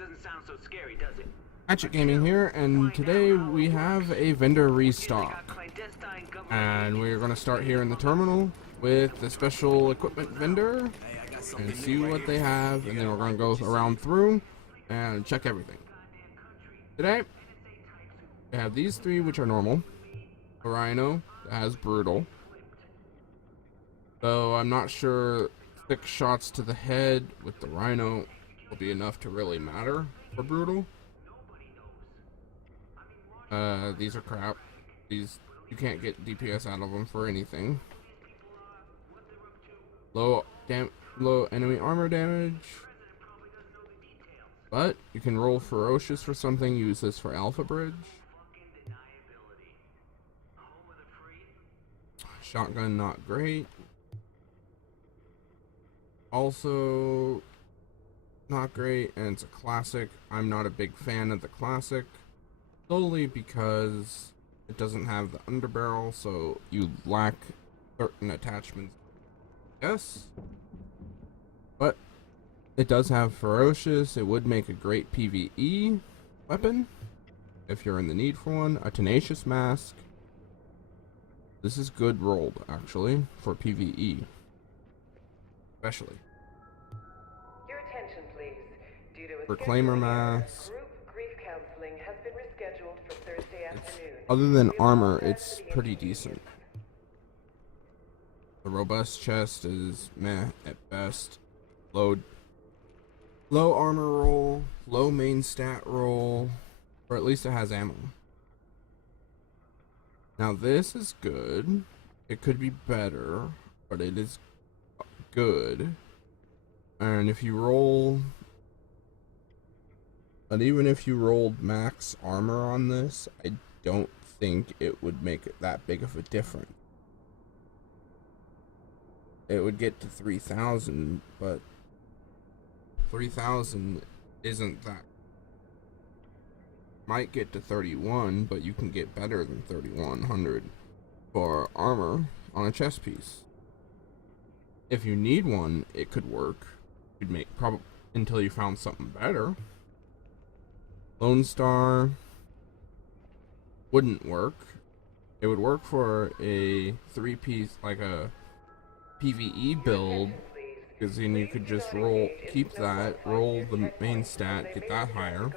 Doesn't sound so scary, does it? Hatchet Gaming here, and today we have a vendor restock. And we're going to start here in the terminal with the special equipment vendor and see what they have, and then we're going to go around through and check everything. Today, we have these three, which are normal. A rhino that has brutal. Though I'm not sure 6 shots to the head with the rhino will be enough to really matter for brutal. These are crap. These, you can't get DPS out of them for anything. Low enemy armor damage. But you can roll ferocious for something, use this for alpha bridge. Shotgun, not great. Also not great, and it's a classic. I'm not a big fan of the classic, solely because it doesn't have the underbarrel, so you lack certain attachments. Yes, but it does have ferocious. It would make a great PVE weapon if you're in the need for one. A tenacious mask. This is good rolled, actually, for PVE. Especially. Your attention, please. Due to a Reclaimer scheduling error, mask. group grief counseling has been rescheduled for Thursday afternoon. Other than We armor, apologize it's for the pretty inconvenience. decent. The robust chest is meh at best. Low armor roll, low main stat roll, or at least it has ammo. Now this is good. It could be better, but it is good. And if you roll, but even if you rolled max armor on this, I don't think it would make it that big of a difference. It would get to 3,000, but 3,000 isn't that. Might get to 31, but you can get better than 3,100 for armor on a chest piece. If you need one, it could work. You'd make probably until you found something better. Lone Star wouldn't work. It would work for a 3-piece, like a PVE build, because then you could just roll, keep that, roll the main stat, get that higher.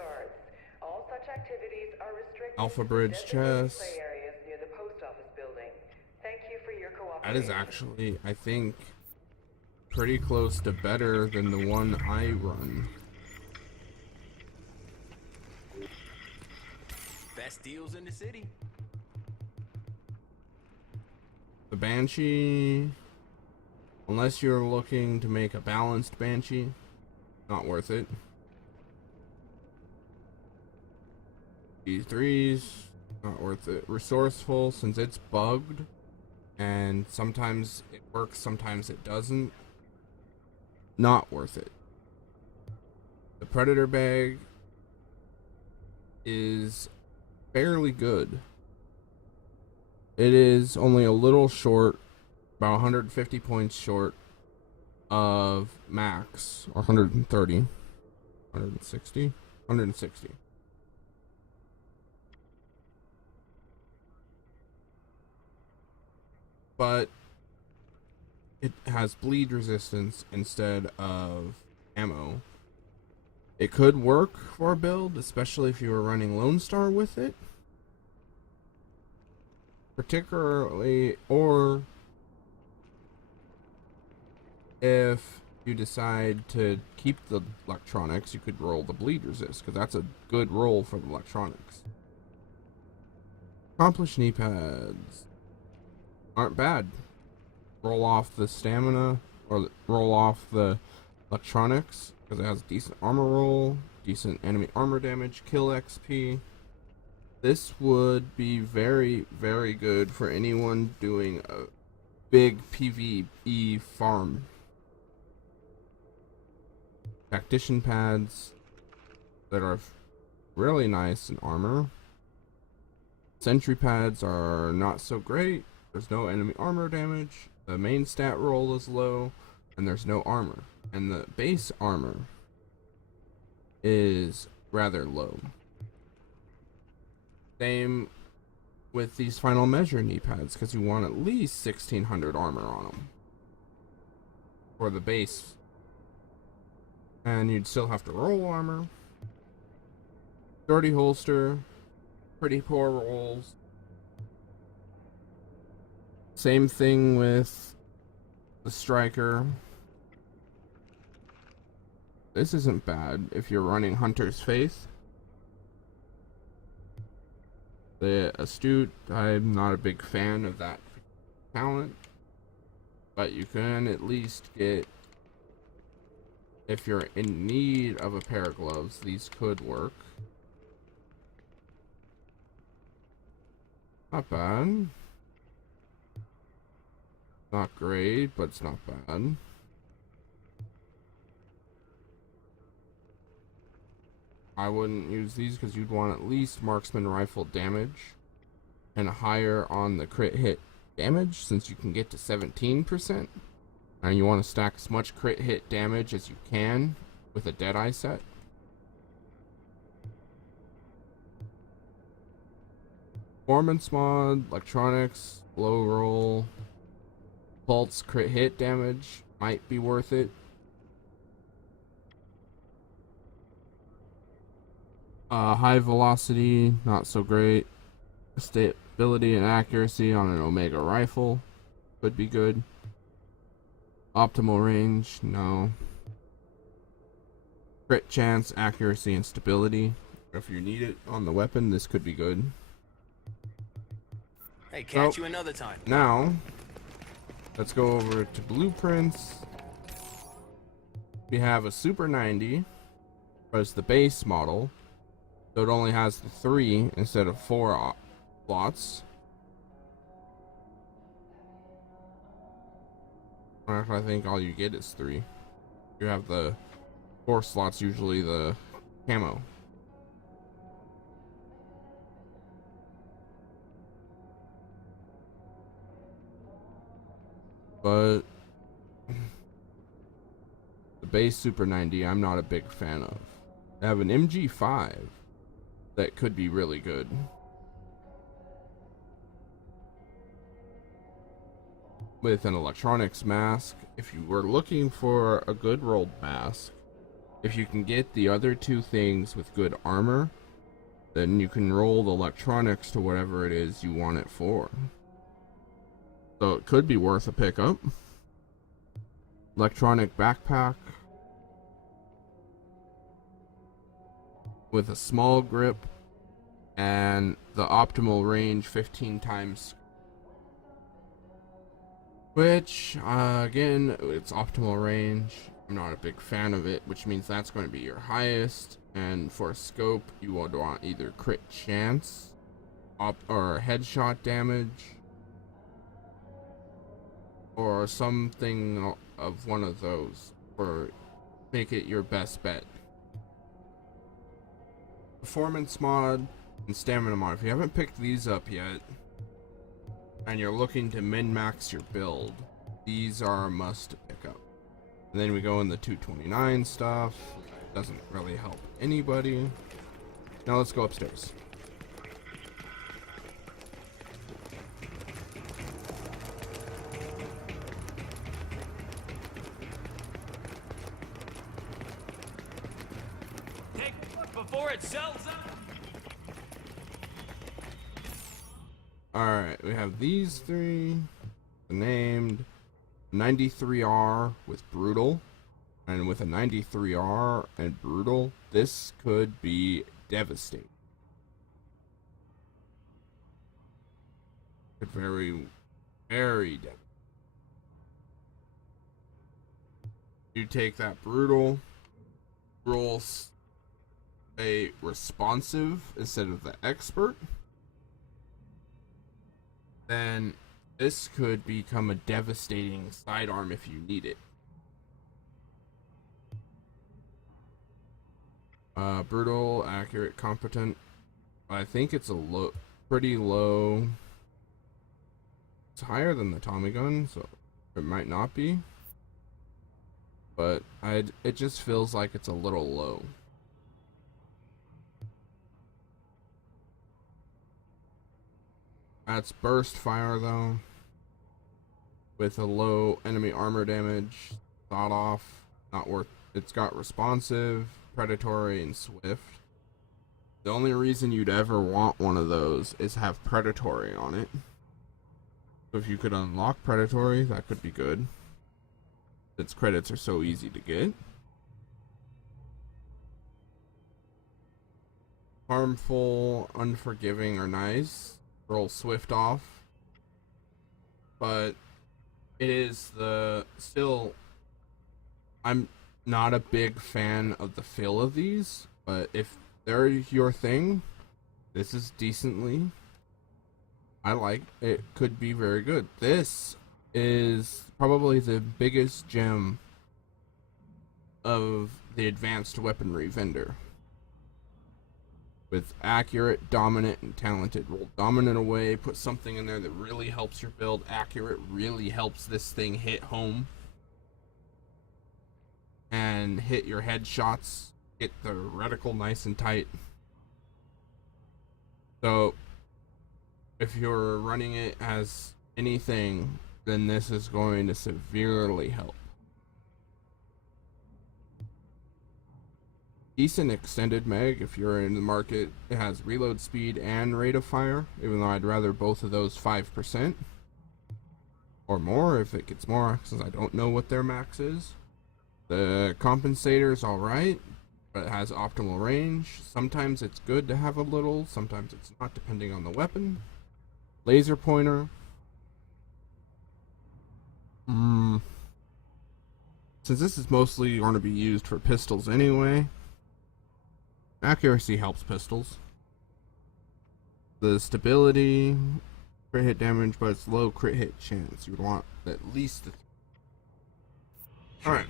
All such activities are restricted Alpha to Bridge designated chest. play areas near the post office building. Thank you for your That cooperation. is actually, I think, pretty close to better than the one I run. Best deals in the city. The Banshee, unless you're looking to make a balanced Banshee, not worth it. D3s, not worth it. Resourceful, since it's bugged, and sometimes it works, sometimes it doesn't, not worth it. The Predator bag is fairly good. It is only a little short, about 150 points short of max, or 130, 160, 160. But it has bleed resistance instead of ammo. It could work for a build, especially if you were running Lone Star with it. Particularly, or if you decide to keep the electronics, you could roll the bleed resist, because that's a good roll for the electronics. Accomplished knee pads aren't bad. Roll off the stamina, or roll off the electronics, because it has decent armor roll, decent enemy armor damage, kill XP. This would be very, very good for anyone doing a big PvE farm. Tactician pads that are really nice in armor. Sentry pads are not so great. There's no enemy armor damage. The main stat roll is low, and there's no armor. And the base armor is rather low. Same with these final measure knee pads, because you want at least 1600 armor on them for the base, and you'd still have to roll armor. Sturdy holster, pretty poor rolls. Same thing with the striker. This isn't bad if you're running Hunter's Faith. The Astute, I'm not a big fan of that talent, but you can at least get, if you're in need of a pair of gloves, these could work. Not bad. Not great, but it's not bad. I wouldn't use these because you'd want at least marksman rifle damage and higher on the crit hit damage, since you can get to 17%. And you want to stack as much crit hit damage as you can with a Deadeye set. Performance mod, electronics, low roll, pulse crit hit damage might be worth it. High velocity, not so great. Stability and accuracy on an Omega rifle could be good. Optimal range, no. Crit chance, accuracy, and stability. If you need it on the weapon, this could be good. Hey, catch you another time. Now, let's go over to blueprints. We have a Super 90 as the base model. So it only has the 3 instead of 4 slots. I think all you get is 3. You have the 4 slots, usually the camo. But the base Super 90 I'm not a big fan of. I have an MG5 that could be really good. With an electronics mask, if you were looking for a good rolled mask, if you can get the other 2 things with good armor, then you can roll the electronics to whatever it is you want it for. So it could be worth a pickup. Electronic backpack with a small grip and the optimal range 15 times, which again, it's optimal range. I'm not a big fan of it, which means that's going to be your highest. And for a scope, you would want either crit chance or headshot damage, or something of one of those, or make it your best bet. Performance mod and stamina mod. If you haven't picked these up yet and you're looking to min-max your build, these are a must to pick up. And then we go in the 229 stuff. Doesn't really help anybody. Now let's go upstairs. Before it sells out. Alright, we have these 3 named 93R with brutal, and with a 93R and brutal, this could be devastating. Very, very devastating. You take that brutal, roll a responsive instead of the expert, then this could become a devastating sidearm if you need it. Brutal, accurate, competent. I think it's a pretty low. It's higher than the Tommy gun, so it might not be. But it just feels like it's a little low. That's burst fire though, with a low enemy armor damage. Thought off, not worth. It's got responsive, predatory, and swift. The only reason you'd ever want one of those is have predatory on it. So if you could unlock predatory, that could be good. Its credits are so easy to get. Harmful, unforgiving are nice. Roll swift off. But it is still, I'm not a big fan of the feel of these, but if they're your thing, this is decently, I like it. Could be very good. This is probably the biggest gem of the advanced weaponry vendor. With accurate, dominant, and talented. Roll dominant away, put something in there that really helps your build. Accurate really helps this thing hit home and hit your headshots. Get the reticle nice and tight. So if you're running it as anything, then this is going to severely help. Decent extended mag if you're in the market. It has reload speed and rate of fire, even though I'd rather both of those 5% or more if it gets more, since I don't know what their max is. The compensator is alright, but it has optimal range. Sometimes it's good to have a little, sometimes it's not, depending on the weapon. Laser pointer. Since this is mostly going to be used for pistols anyway, accuracy helps pistols. The stability, crit hit damage, but it's low crit hit chance. You would want at least Alright.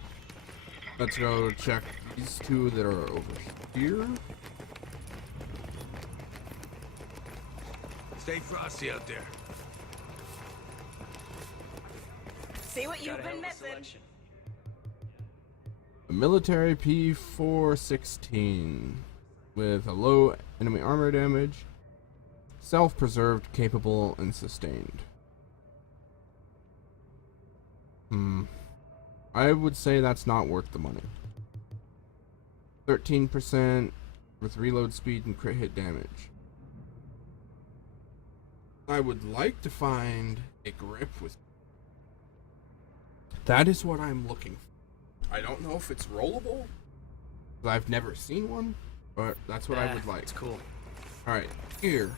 Let's go check these two that are over here. Stay frosty out there. See what you've been missing. A military P416 with a low enemy armor damage, self-preserved, capable, and sustained. I would say that's not worth the money. 13% with reload speed and crit hit damage. I would like to find a grip with. That is what I'm looking for. I don't know if it's rollable. I've never seen one, but that's what I would like. It's cool. Alright, here.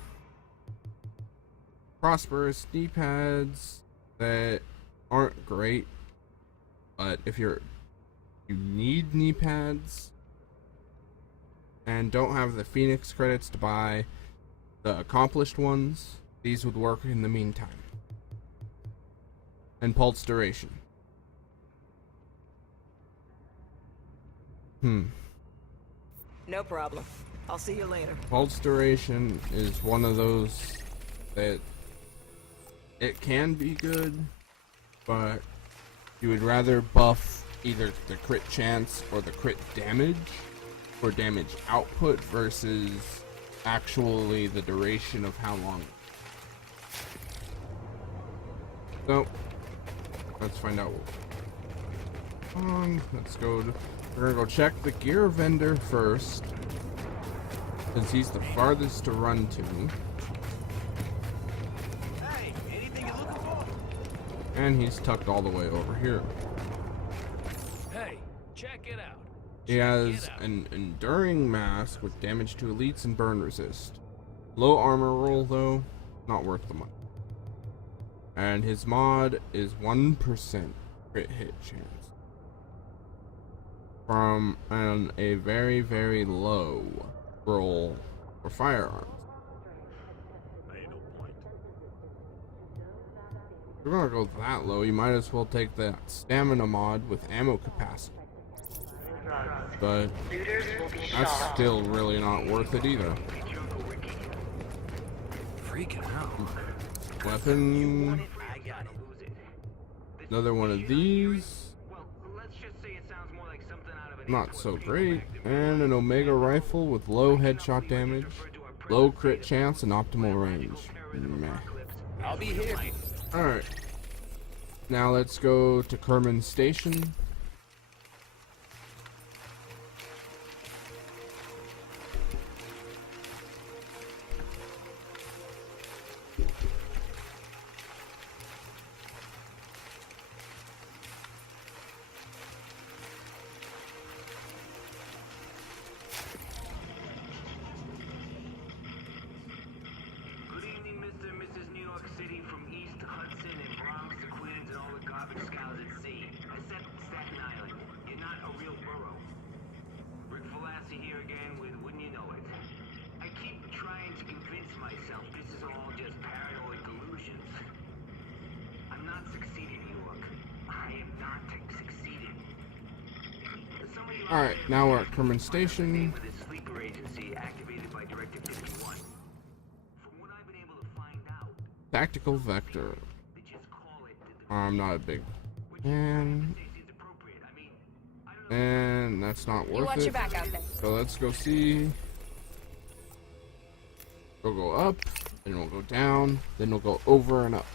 Prosperous knee pads that aren't great, but if you need knee pads and don't have the Phoenix credits to buy the accomplished ones, these would work in the meantime. And pulse duration. No problem. I'll see you later. Pulse duration is one of those that it can be good, but you would rather buff either the crit chance or the crit damage or damage output versus actually the duration of how long. So let's find out. Let's go. We're gonna go check the gear vendor first, since he's the farthest to run to. Hey, anything you're looking for? And he's tucked all the way over here. Hey, check it out. He has an enduring mask with damage to elites and burn resist. Low armor roll though, not worth the money. And his mod is 1% crit hit chance. From a very, very low roll for firearms. If you're gonna go that low, you might as well take that stamina mod with ammo capacity. But that's still really not worth it either. Freaking out. Weapon. Another one of these. Not so great. And an Omega rifle with low headshot damage, low crit chance, and optimal range. Meh. I'll be here. Alright. Now let's go to Kerman Station. Good evening, Mr. and Mrs. New York City, from East Hudson and Bronx to Queens and all the garbage cows at sea. Except Staten Island. You're not a real borough. Rick Falassi here again with Wouldn't You Know It. I keep trying to convince myself this is all just paranoid delusions. I'm not succeeding, New York. I am not succeeding. Some of you out Alright, there now we're at may Kerman have find out the name Station. of this sleeper agency activated by Directive 51. From what I've been able to find out, Tactical Vector. they just call it the I'm not a big which fan. say seems appropriate. I mean, I don't know. And that's not You worth watch it. your back out there. So let's go see. We'll go up, then we'll go down, then we'll go over and up.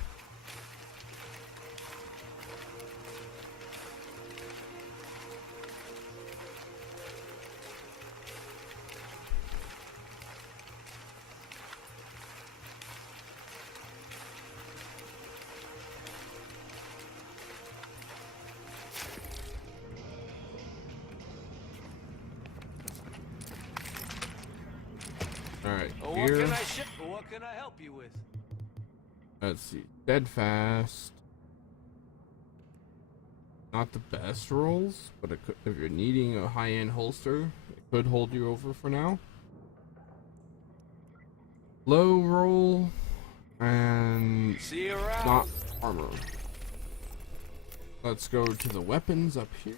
Alright, Oh, here. what can I help you with? Let's see. Steadfast. Not the best rolls, but it could, if you're needing a high-end holster, it could hold you over for now. Low roll and See you around. not armor. Let's go to the weapons up here.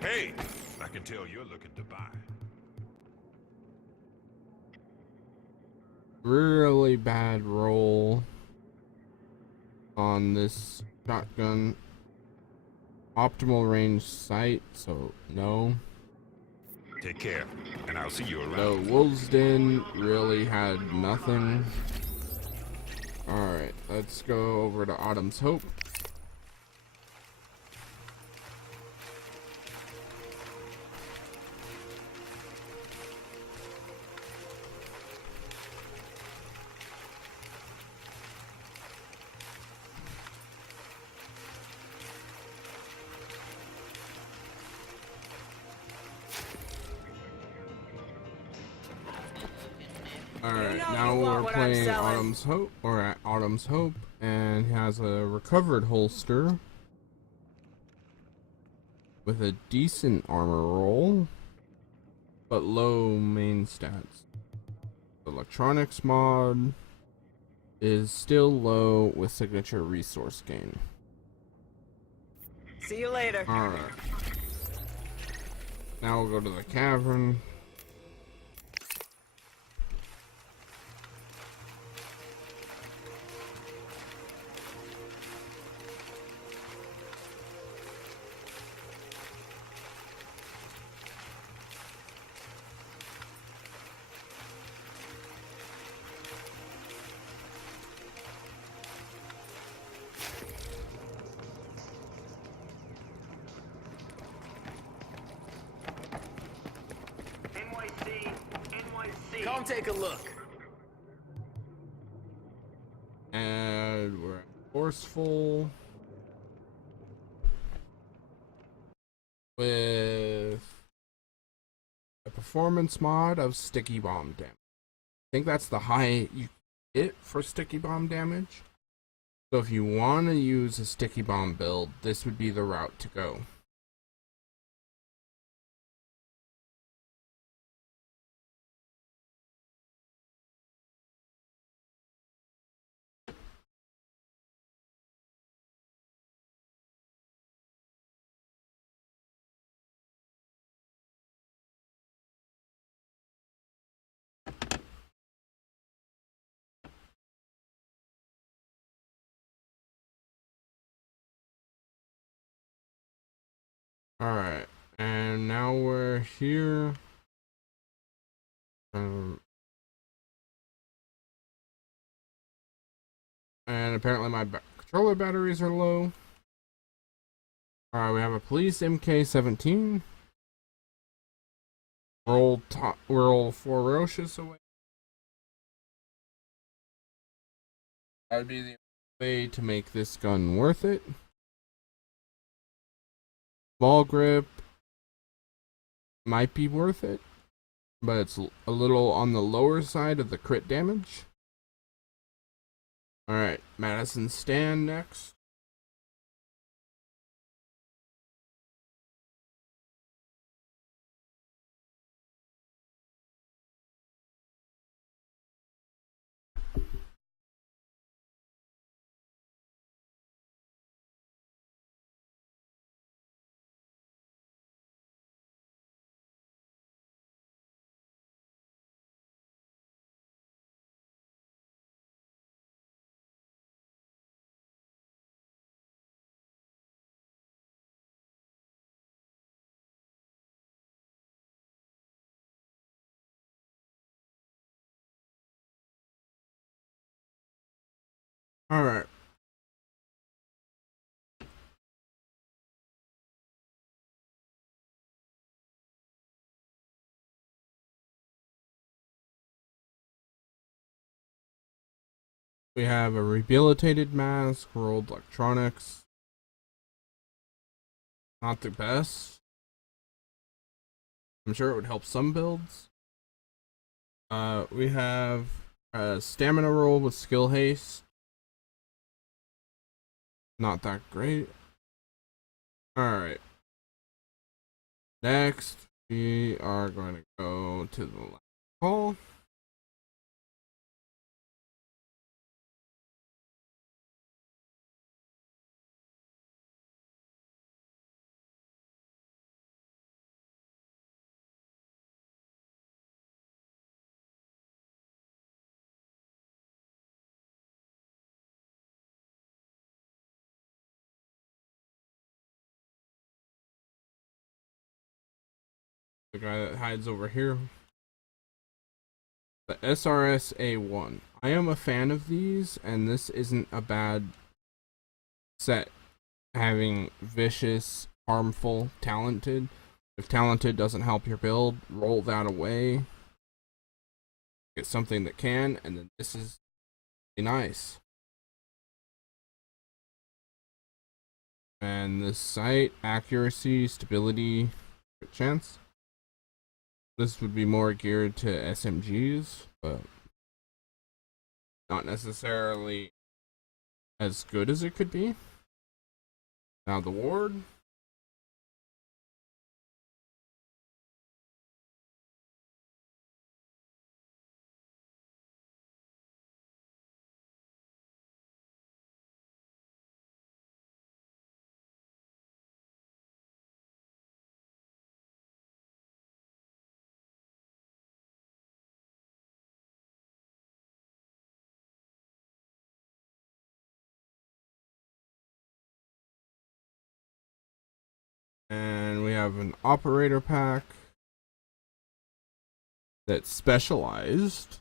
Hey, I can tell you're looking to buy. Really bad roll on this shotgun. Optimal range sight, so no. Take care, and I'll see you around. No, Wolves Den really had nothing. Alright, let's go over to Autumn's Hope. Alright, know now you want we're what I'm playing selling. Autumn's Hope, or at Autumn's Hope, and has a recovered holster with a decent armor roll, but low main stats. Electronics mod is still low with signature resource gain. See you later. Alright. Now we'll go to the cavern. NYC, NYC. Come take a look. And we're at forceful with a performance mod of sticky bomb damage. I think that's the high you get for sticky bomb damage. So if you want to use a sticky bomb build, this would be the route to go. Alright, and now we're here. And apparently my controller batteries are low. Alright, we have a police MK17. We're all ferocious away. That'd be the way to make this gun worth it. Small grip might be worth it, but it's a little on the lower side of the crit damage. Alright, Madison Stand next. Alright. We have a rehabilitated mask, rolled electronics. Not the best. I'm sure it would help some builds. We have a stamina roll with skill haste. Not that great. Alright. Next, we are going to go to the last hall. The guy that hides over here. The SRS A1. I am a fan of these, and this isn't a bad set. Having vicious, harmful, talented. If talented doesn't help your build, roll that away. Get something that can, and then this is nice. And this sight, accuracy, stability, good chance. This would be more geared to SMGs, but not necessarily as good as it could be. Now the ward. And we have an operator pack that's specialized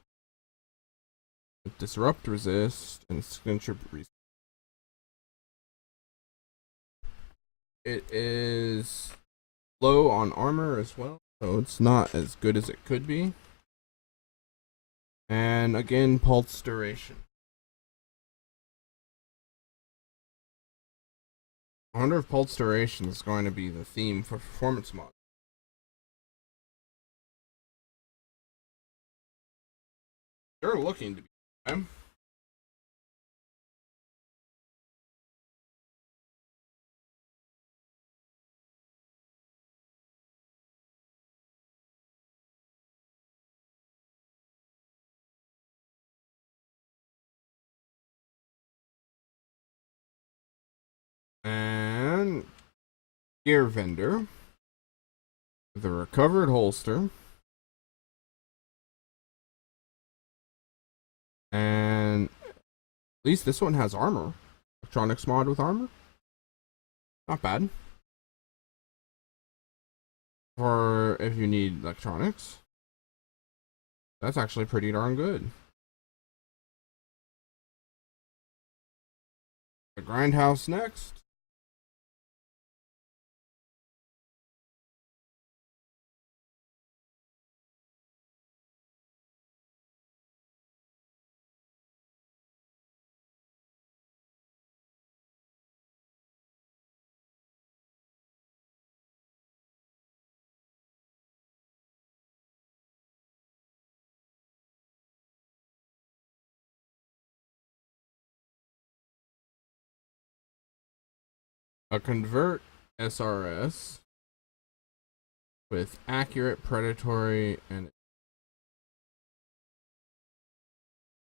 with disrupt resist and signature resist. It is low on armor as well, so it's not as good as it could be. And again, pulse duration. I wonder if pulse duration is going to be the theme for performance mod. They're looking to be. Okay? And gear vendor with a recovered holster. And at least this one has armor. Electronics mod with armor. Not bad. for if you need electronics. That's actually pretty darn good. The grindhouse next. A convert SRS with accurate predatory, and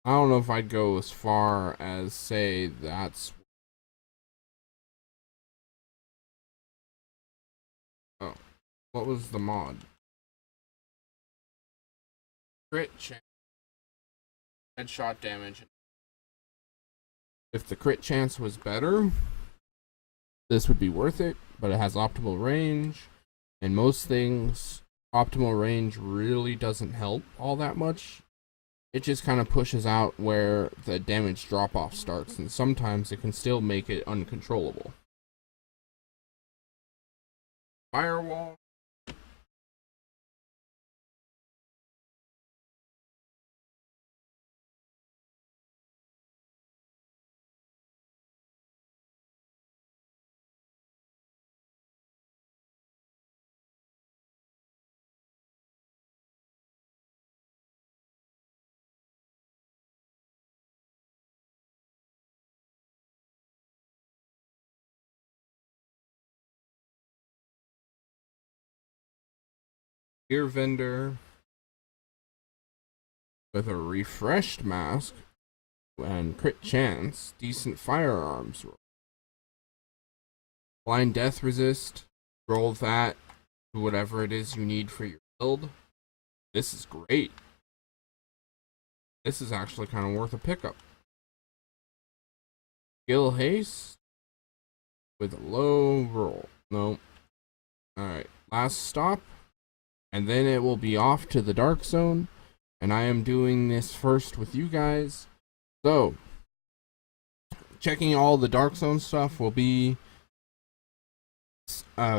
I don't know if I'd go as far as say that's what was the mod? Crit chance, headshot damage. If the crit chance was better, this would be worth it, but it has optimal range, and most things, optimal range really doesn't help all that much. It just kind of pushes out where the damage drop-off starts, and sometimes it can still make it uncontrollable. Firewall. PVE Vendor with a refreshed mask and crit chance, decent firearms roll. Blind death resist, roll that to whatever it is you need for your build. This is great. This is actually kind of worth a pickup. Skill haste with a low roll. No. Alright, last stop. And then it will be off to the dark zone. And I am doing this first with you guys. So, checking all the dark zone stuff will be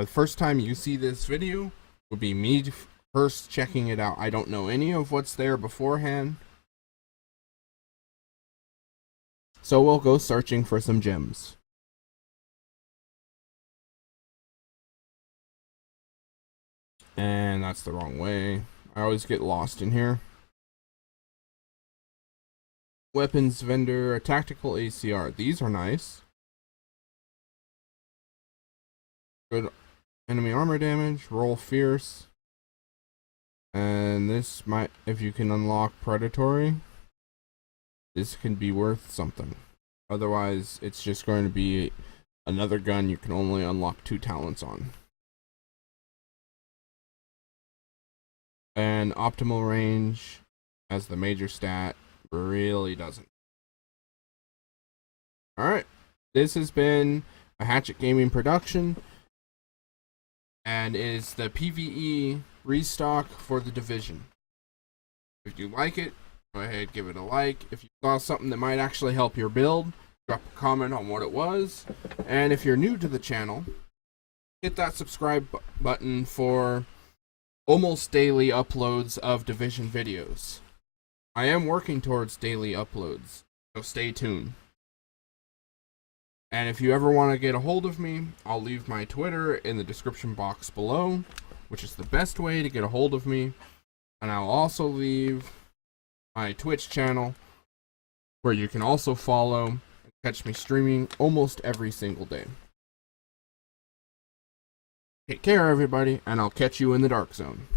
first time you see this video will be me first checking it out. I don't know any of what's there beforehand. So we'll go searching for some gems. And that's the wrong way. I always get lost in here. Weapons vendor, a tactical ACR. These are nice. Good enemy armor damage, roll fierce. And this might, if you can unlock predatory, this can be worth something. Otherwise, it's just going to be another gun you can only unlock 2 talents on. And optimal range as the major stat really doesn't. Alright, this has been a Hatchet Gaming production, and is the PVE restock for the Division. If you like it, go ahead, give it a like. If you saw something that might actually help your build, drop a comment on what it was. And if you're new to the channel, hit that subscribe button for almost daily uploads of Division videos. I am working towards daily uploads, so stay tuned. And if you ever want to get a hold of me, I'll leave my Twitter in the description box below, which is the best way to get a hold of me. And I'll also leave my Twitch channel, where you can also follow and catch me streaming almost every single day. Take care, everybody, and I'll catch you in the dark zone.